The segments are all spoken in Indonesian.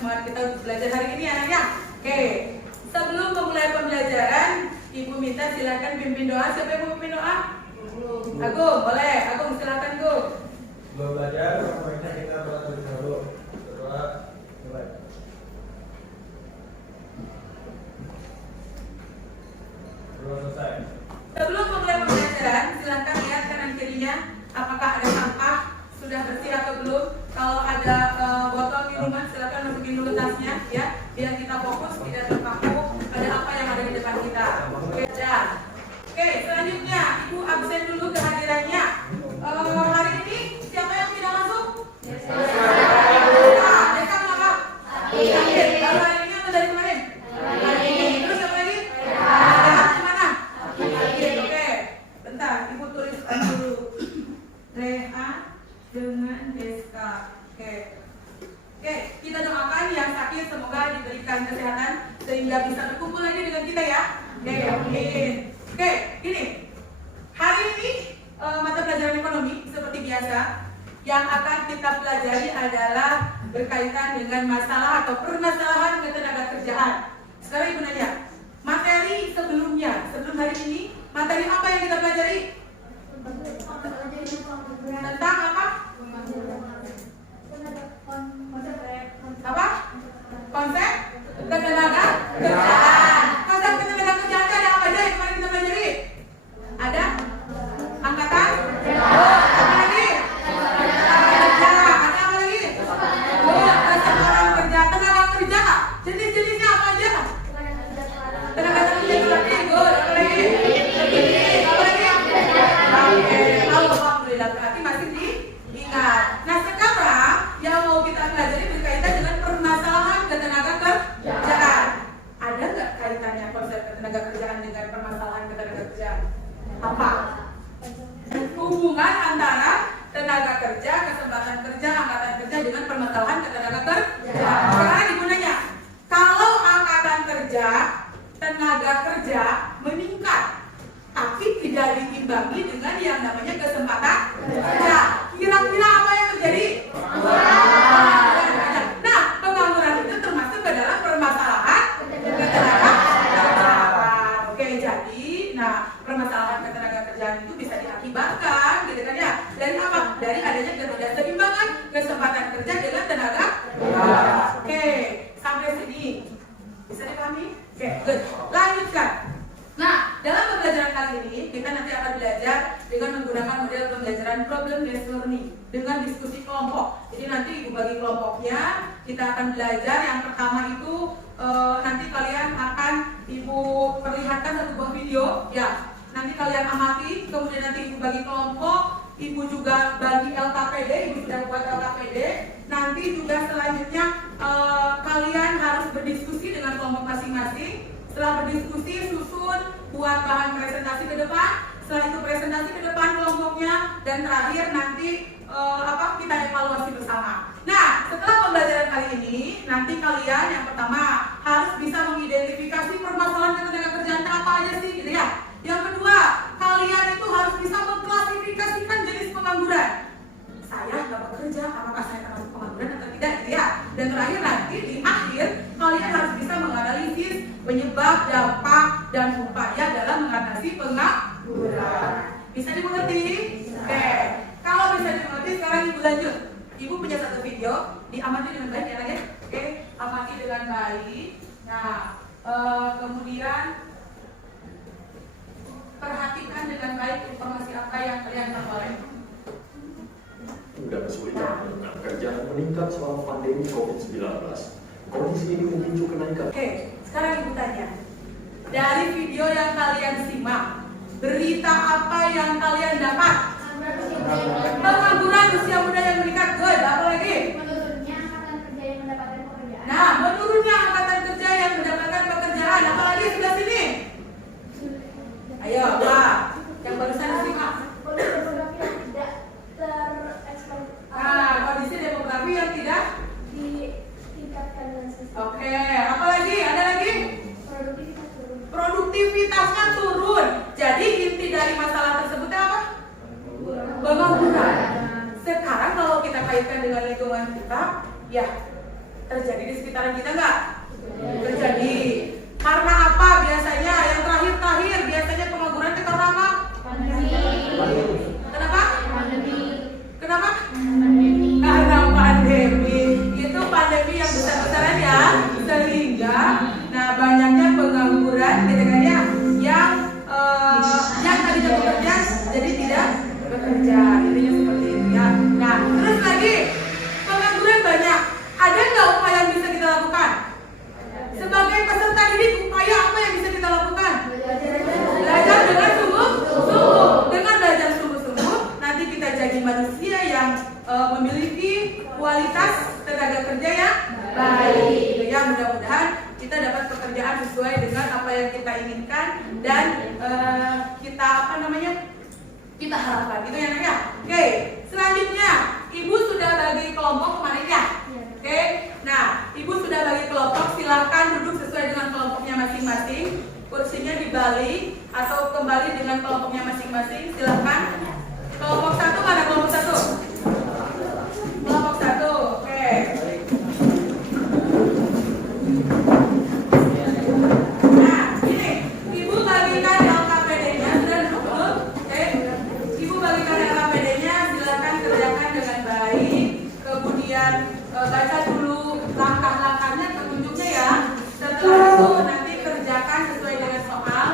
semangat kita untuk belajar hari ini anaknya. Oke, sebelum memulai pembelajaran, Ibu minta silakan pimpin doa. Siapa yang mau pimpin doa? Agung, boleh. Agung silakan Agung. Sebelum belajar, pokoknya kita berdoa dulu. Berdoa, mulai. Berdoa selesai. Sebelum memulai pembelajaran, silakan lihat kanan kirinya apakah ada sampah, sudah bersih atau belum. Kalau ada botol minuman silakan masukin dulu tasnya ya, biar kita fokus tidak terpaku pada apa yang ada di depan kita. Oke, dan oke, selanjutnya Ibu absen dulu kehadirannya. Hari ini siapa yang tidak masuk? Desa kenapa? Baru hari ini atau dari kemarin? Terus apa lagi? Di mana? Oke, bentar, Ibu tuliskan dulu. Reha dengan Deska. Oke, kita doakan yang sakit semoga diberikan kesehatan sehingga bisa berkumpul lagi dengan kita ya. Oke, amin. Oke, gini. Hari ini mata pelajaran ekonomi seperti biasa yang akan kita pelajari adalah berkaitan dengan masalah atau permasalahan ketenagakerjaan. Sekarang Ibu nanya, materi sebelumnya, sebelum hari ini, materi apa yang kita pelajari? Tentang apa? Apa? Konsep ketenagakerjaan. Konsep ketenagakerjaan ada apa aja yang kemarin kita pelajari? Ada angkatan? Apa lagi? Kerja. Ada apa lagi? Kesetaraan kerja. Tenaga kerja. Jenis-jenisnya apa aja? Tenaga kerja itu lagi. Good. Apa lagi? Apa lagi? Alhamdulillah, berarti masih diingat. Nah sekarang yang mau kita pelajari berkaitan dengan permasalahan ketenagakerjaan. Ada nggak kaitannya konsep ketenagakerjaan dengan permasalahan ketenagakerjaan? Apa? Hubungan antara tenaga kerja, kesempatan kerja, angkatan kerja dengan permasalahan ketenagakerjaan. Sekarang Ibu nanya, kalau angkatan kerja, tenaga kerja meningkat, tapi tidak diimbangi dengan yang namanya kesempatan kerja, kira-kira apa yang terjadi? Nah, pengangguran itu termasuk ke dalam permasalahan ketenagakerjaan. Oke, jadi, nah permasalahan ketenagakerjaan itu bisa diakibatkan, gitu kan ya? Dari apa? Dari adanya ketidakseimbangan kesempatan kerja dengan tenaga kerja. Oke, sampai sini bisa dipahami? Oke, good. Lanjutkan. Nah, dalam pembelajaran kali ini kita nanti akan belajar dengan menggunakan model pembelajaran problem based learning dengan diskusi kelompok. Jadi nanti Ibu bagi kelompoknya, kita akan belajar yang pertama itu nanti kalian akan Ibu perlihatkan satu buah video, ya. Nanti kalian amati, kemudian nanti Ibu bagi kelompok, Ibu juga bagi LKPD, Ibu sudah buat LKPD. Nanti juga selanjutnya kalian harus berdiskusi dengan kelompok masing-masing. Setelah berdiskusi, susun buat bahan presentasi ke depan. Setelah itu presentasi ke depan kelompoknya, dan terakhir nanti kita evaluasi bersama. Nah, setelah pembelajaran kali ini, nanti kalian yang pertama harus bisa mengidentifikasi permasalahan ketenagakerjaan apa aja sih, gitu ya. Yang kedua, kalian itu harus bisa mengklasifikasikan jenis pengangguran. Saya nggak bekerja, apakah saya termasuk pengangguran atau tidak, gitu ya. Dan terakhir nanti di akhir kalian harus bisa menganalisis penyebab, dampak, dan upaya dalam mengatasi pengangguran. Bisa dimengerti? Oke. Kalau bisa dimengerti, sekarang Ibu lanjut. Ibu punya satu video, diamati dengan baik ya lagi. Oke, amati dengan baik. Nah, kemudian perhatikan dengan baik informasi apa yang kalian peroleh. Sudah kesulitan menemukan pekerjaan meningkat selama pandemi COVID-19. Kondisi ini memicu kenaikan. Oke, sekarang Ibu tanya. Dari video yang kalian simak, berita apa yang kalian dapat? Pengangguran usia muda yang meningkat. Good. Apa lagi? Menurunnya angkatan kerja yang mendapatkan pekerjaan. Nah, menurunnya angkatan kerja yang mendapatkan pekerjaan. Apa lagi sebelah sini? Ayo, Pak. Yang barusan disimak. Demografi yang tidak tereksploitasi. Nah, kondisi demografi yang tidak ditingkatkan dengan sistem. Oke, apa lagi? Ada lagi? Produktivitas turun. Produktivitasnya turun. Jadi inti dari masalah tersebut apa? Pengangguran. Sekarang kalau kita kaitkan dengan lingkungan kita, ya terjadi di sekitaran kita nggak? Terjadi. Karena apa biasanya? Yang terakhir biasanya pengangguran itu karena apa? Kenapa? Kenapa? Karena pandemi. Itu pandemi yang besar-besaran ya, sehingga banyaknya pengangguran gitu kan ya, yang tadinya bekerja jadi tidak bekerja, intinya seperti itu ya. Nah, terus lagi pengangguran banyak. Ada nggak upaya yang bisa kita lakukan? Sebagai peserta didik, upaya apa yang bisa kita lakukan? Belajar dengan sungguh-sungguh. Dengan belajar sungguh-sungguh, nanti kita jadi manusia yang memiliki kualitas tenaga kerja yang baik. Gitu ya, mudah-mudahan kita dapat pekerjaan sesuai dengan apa yang kita inginkan dan kita kita harapkan. Gitu ya, Nak ya. Oke, selanjutnya Ibu sudah bagi kelompok kemarin ya. Oke, nah Ibu sudah bagi kelompok, silahkan duduk sesuai dengan kelompoknya masing-masing. Kursinya dibalik atau kembali dengan kelompoknya masing-masing. Silahkan. Kelompok 1 mana kelompok 1? Kelompok 1, oke. Nah, ini Ibu bagikan LKPD-nya, sudah duduk belum? Oke. Ibu bagikan LKPD-nya, silahkan kerjakan dengan baik. Kemudian baca dulu langkah-langkahnya, petunjuknya ya. Setelah itu nanti kerjakan sesuai dengan soal.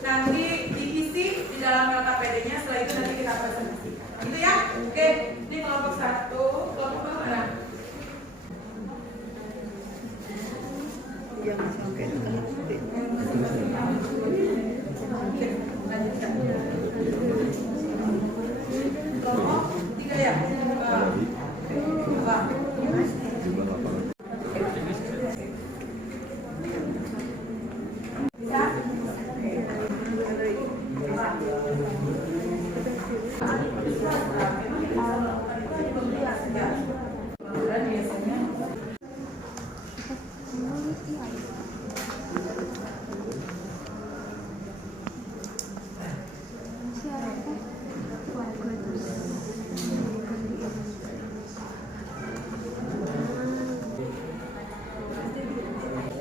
Nanti diisi di dalam LKPD-nya. Setelah itu nanti kita presentasikan. Gitu ya? Oke. Ini kelompok 1. Kelompok mana? Yang sampai Oke, lanjutkan. Kelompok 3 ya? Apa? Bisa?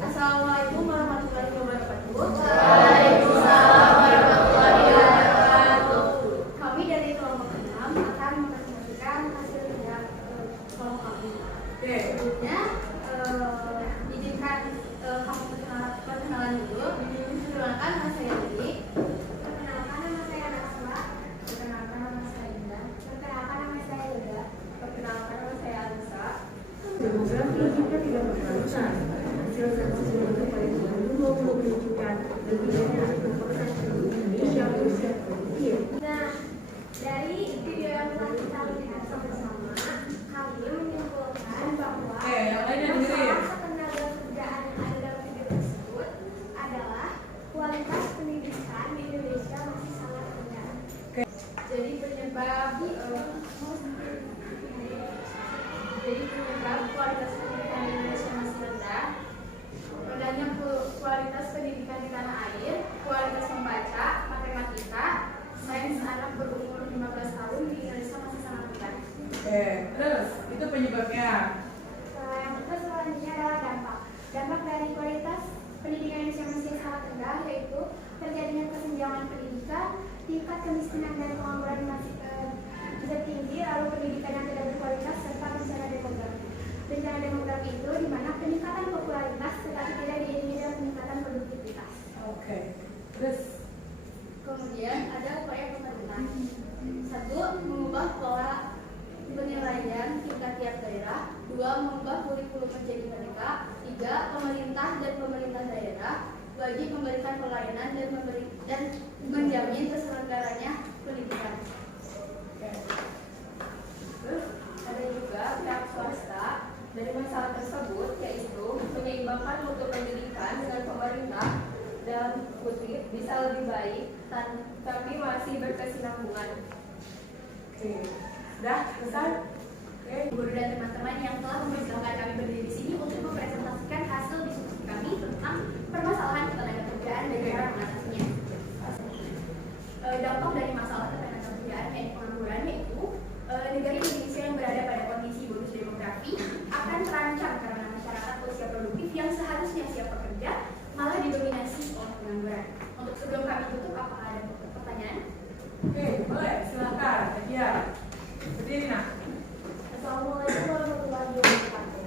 Assalamualaikum warahmatullahi wabarakatuh. Kami dari kelompok 6 akan mempresentasikan hasil kerja kelompok kami. Sebelumnya, izinkan kami perkenalan dulu. Perkenalkan nama saya Didi. Perkenalkan nama saya Naswa. Perkenalkan nama saya Indah. Perkenalkan nama saya Yoga. Perkenalkan nama saya Alisa. kita tidak mengharuskan hasil saksi untuk paling baru menunjukkan lebih banyak Indonesia berusia produktif. Nah, dari video yang telah kita lihat sama-sama, kami menyimpulkan bahwa yang lainnya dengerin. masalah ketenaga kerjaan yang ada dalam video tersebut adalah kualitas pendidikan di Indonesia masih sangat rendah. Jadi penyebab kualitas pendidikan di Indonesia masih rendah, rendahnya kualitas pendidikan di tanah air, kualitas membaca, matematika, sains anak berumur 15 tahun di Indonesia masih sangat rendah. Oke, terus itu penyebabnya. Yang kedua selanjutnya adalah dampak. Dampak dari kualitas pendidikan Indonesia masih sangat rendah yaitu terjadinya kesenjangan pendidikan, tingkat kemiskinan dan pengangguran masih tinggi, lalu pendidikan yang tidak berkualitas serta bencana demografi. Bencana demografi itu di mana peningkatan popularitas tetapi tidak diiringi dengan peningkatan produktivitas. Oke, terus Kemudian ada upaya pemerintah. 1. Mengubah pola penilaian tingkat tiap daerah. 2. Mengubah kurikulum menjadi merdeka. 3. Pemerintah dan pemerintah daerah wajib memberikan pelayanan dan menjamin terselenggaranya pendidikan. Terus ada juga pihak swasta dari masalah tersebut, yaitu menyeimbangkan mutu pendidikan dengan pemerintah dalam kutip bisa lebih baik tapi masih berkesinambungan. oke, sudah selesai. Oke, Guru dan teman-teman yang telah mempersilahkan kami berdiri di sini untuk mempresentasikan hasil diskusi kami tentang permasalahan ketenagakerjaan dan cara mengatasinya. Dampak dari masalah ketenagakerjaan dan pengangguran yaitu negara Indonesia yang berada pada kondisi bonus demografi akan terancam karena masyarakat produktif yang seharusnya siap bekerja malah didominasi oleh pengangguran. Untuk sebelum kami tutup, apakah ada pertanyaan? Oke, boleh, silakan. Ya, berdiri nak. Assalamualaikum warahmatullahi wabarakatuh.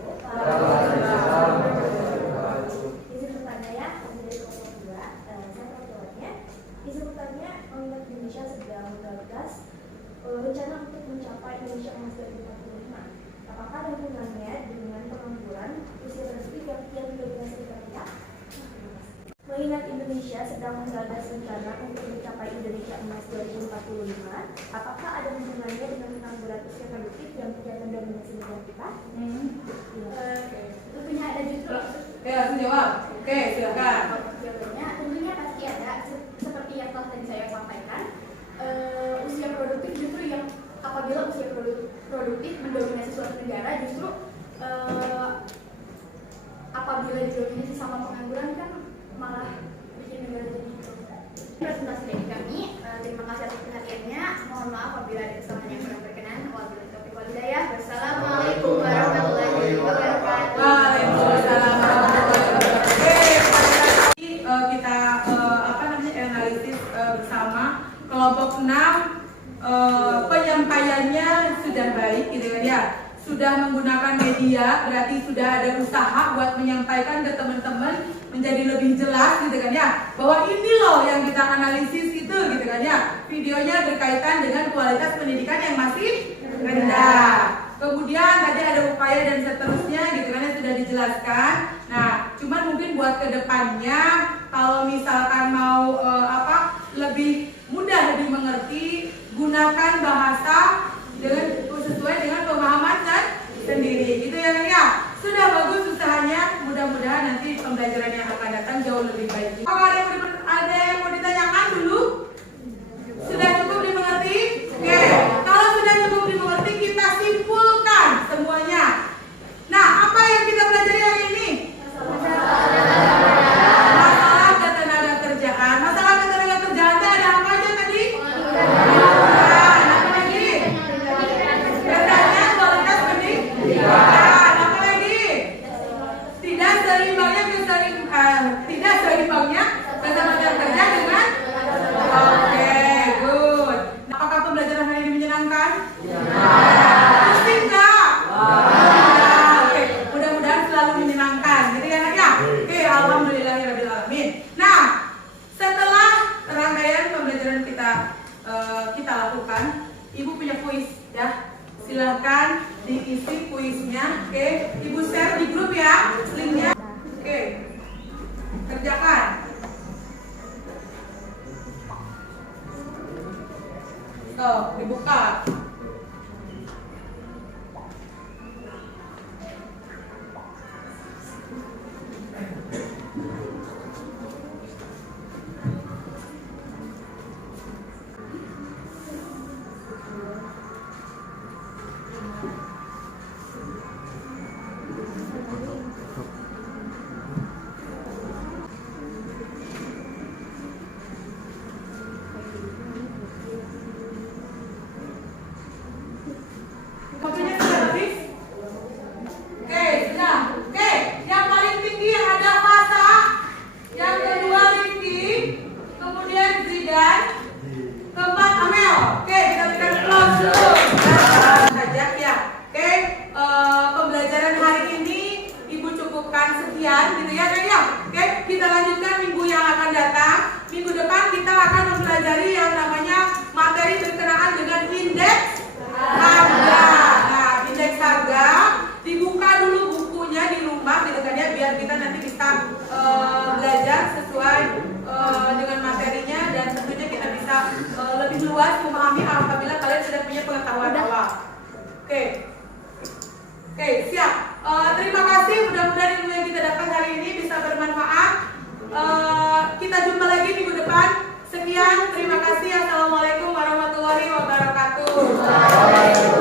Izin bertanya ya, kami dari kelompok 2, saya perwakilannya. Izin bertanya, mengingat Indonesia sedang menggagas rencana untuk mencapai Indonesia Emas 2045. Apakah ada hubungannya dengan pengangguran usia produktif yang didominasi pekerja? Mengingat Indonesia sedang menggagas rencana untuk mencapai Indonesia Emas 2045, apakah ada hubungannya dengan pengangguran usia produktif yang tidak mendominasi negara kita? Tentunya ada justru. Oke, langsung jawab. Oke, silakan. Jawabannya tentunya pasti ada, seperti yang telah tadi saya sampaikan. Usia produktif justru yang apabila usia produktif mendominasi suatu negara, justru apabila didominasi sama pengangguran kan malah bikin negara jadi presentasi dari kami. Terima kasih atas perhatiannya. Mohon maaf apabila ada kesalahan yang kurang berkenan. Wabillahi taufiq wal hidayah. Wassalamualaikum warahmatullahi wabarakatuh. Waalaikumsalam warahmatullahi wabarakatuh. Oke, kita analisis bersama kelompok 6. Penyampaiannya sudah baik gitu kan ya. Sudah menggunakan media, berarti sudah ada usaha buat menyampaikan ke teman-teman menjadi lebih jelas gitu kan ya, bahwa ini loh yang kita analisis itu gitu kan ya. Videonya berkaitan dengan kualitas pendidikan yang masih rendah. Kemudian tadi ada upaya dan seterusnya gitu kan yang sudah dijelaskan. Nah, cuman mungkin buat kedepannya kalau misalkan mau lebih mudah, lebih mengerti, gunakan bahasa sesuai dengan pemahaman sendiri gitu ya kan ya. Sudah bagus usahanya, mudah-mudahan nanti pembelajaran yang akan datang jauh lebih baik. Apakah ada yang mau ditanyakan dulu? Sudah cukup dimengerti? Oke, kalau sudah cukup dimengerti kita simpulkan semuanya. Nah, apa yang kita pelajari hari ini? Masalah ketenaga kerjaan. Masalah ketenaga kerjaan itu ada apa aja tadi? Apa lagi? Rendahnya kualitas pendidikan. Apa lagi? Tidak seimbangnya kesempatan kerja dengan. Oke, good. Apakah pembelajaran hari ini menyenangkan? Pusing nggak? Oke, mudah-mudahan selalu menyenangkan, gitu ya nak ya. Oke, alhamdulillahirabbil alamin. Nah, setelah rangkaian pembelajaran kita lakukan, Ibu punya kuis ya. Silahkan diisi kuisnya. Oke, Ibu share di grup ya linknya. Oke, kerjakan. Tuh, dibuka. Waktunya sudah habis? Oke, sudah. Oke, yang paling tinggi ada Fasa, yang kedua Rifki, kemudian Zidan, keempat Amel. Oke, kita berikan applause dulu. Saja ya. Oke, pembelajaran hari ini Ibu cukupkan sekian gitu ya kan ya. Oke, kita lanjutkan minggu yang akan datang. Minggu depan kita akan mempelajari yang namanya materi berkenaan dengan indeks harga. Nah, indeks harga dibuka dulu bukunya di rumah gitu kan ya, biar kita nanti bisa belajar sesuai dengan materinya dan tentunya kita bisa lebih luas memahami apabila kalian sudah punya pengetahuan awal. Oke, siap. Terima kasih, mudah-mudahan ilmu yang kita dapat hari ini bisa bermanfaat. Kita jumpa lagi minggu depan. Sekian, terima kasih. Assalamualaikum warahmatullahi wabarakatuh.